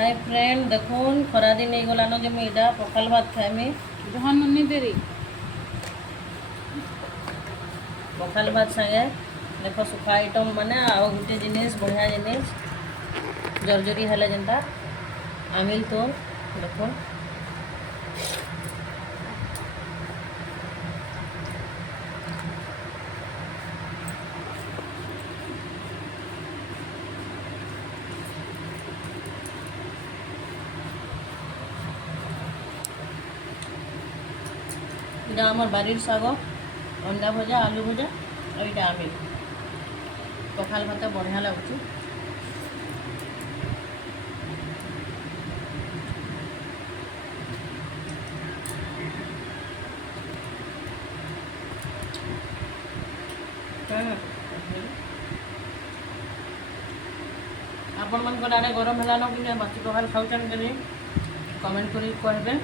Hi friend देखुन खरा दिन नहीं गलानो जे मुझे पखाल भात खाएमी जहाँ नुनी देरी पखाल भात संगे देख सुखा आइटम माने आउ गोटे जिनिस बढ़िया जिनिस जर्जरी हेले जेनता आमिल तो देखुन इटा आमर बारिर शाग अंडा भजा आलू भजा और इटा आमिल पखाल भात बढ़िया लगुच आपण मन आड़े गरम है कि बासी पखाल खाऊन कमेंट कर कहबे।